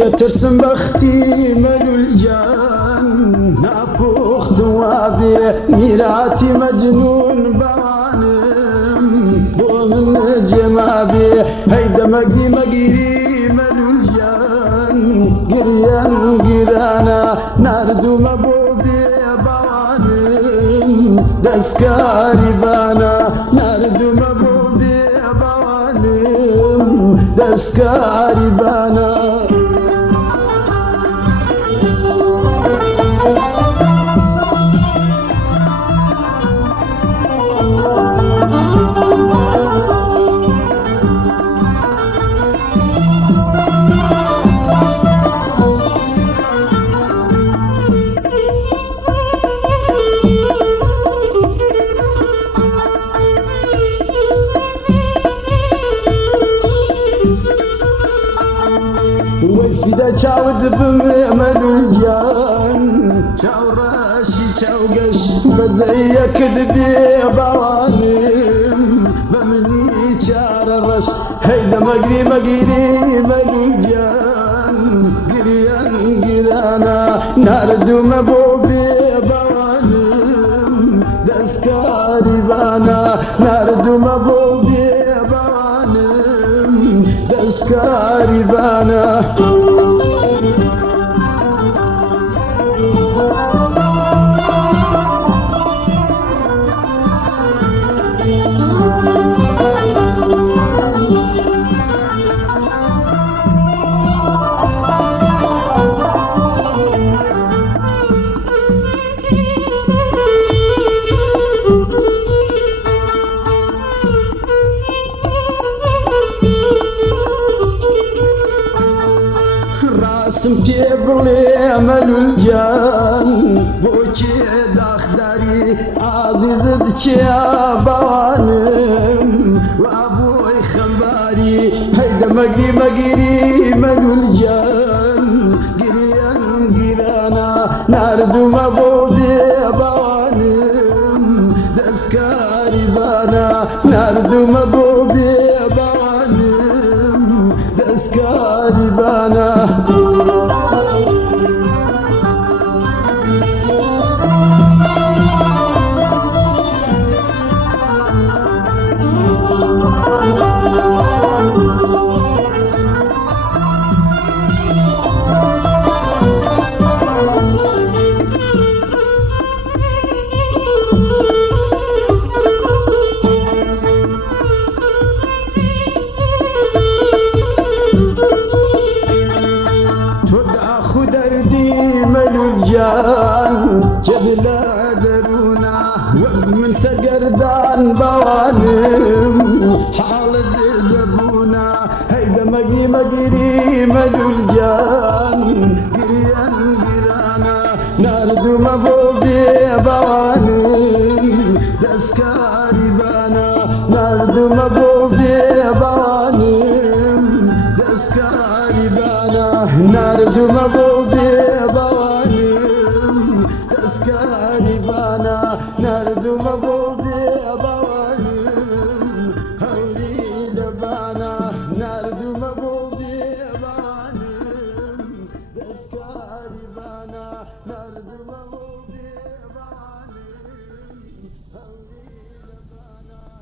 يترسم بختي ملول جان نابوخت وابي ميراتي مجنون بوانم ومن جمابي هيدا مقدي مقيري ملول جان قريان قرانا ناردو مبوبي بوانم دسكاري بانا ناردو مبوبي بوانم دسكاري بانا وفيدا چاود بملول جان چاو راشي چاو قش بزيك دبي بوانم بمني چار رش هيدا مقري مقري ملول جان قريان قرانا ناردو مبوبي بوانم دسكاري بانا ناردو مبوبي بوانم دسكاري بانا راسم بيبلي ملول جان بوكي داخداري عزيز دكيا بوانم وابوي خمباري هيدا مقري مقري ملول جان قريان قرانا ناردو مبوبي بوانم دسكاري بانا ناردو مبوبي بوانم دسكاري بانا ملول جان جبلا درونا ومن سقردان بوانم حال زبونا هيدا مقي مقري ملول جان قريان قرانا ناردو مبوبي بوانم دسكاري بانا ناردو مبوبي بوانم دسكاري بانا ناردو مبوبي دسكاري بانا ناردو مبوبي بوانم هولي دبانا ناردو مبوبي بوانم دسكاري بانا ناردو مبوبي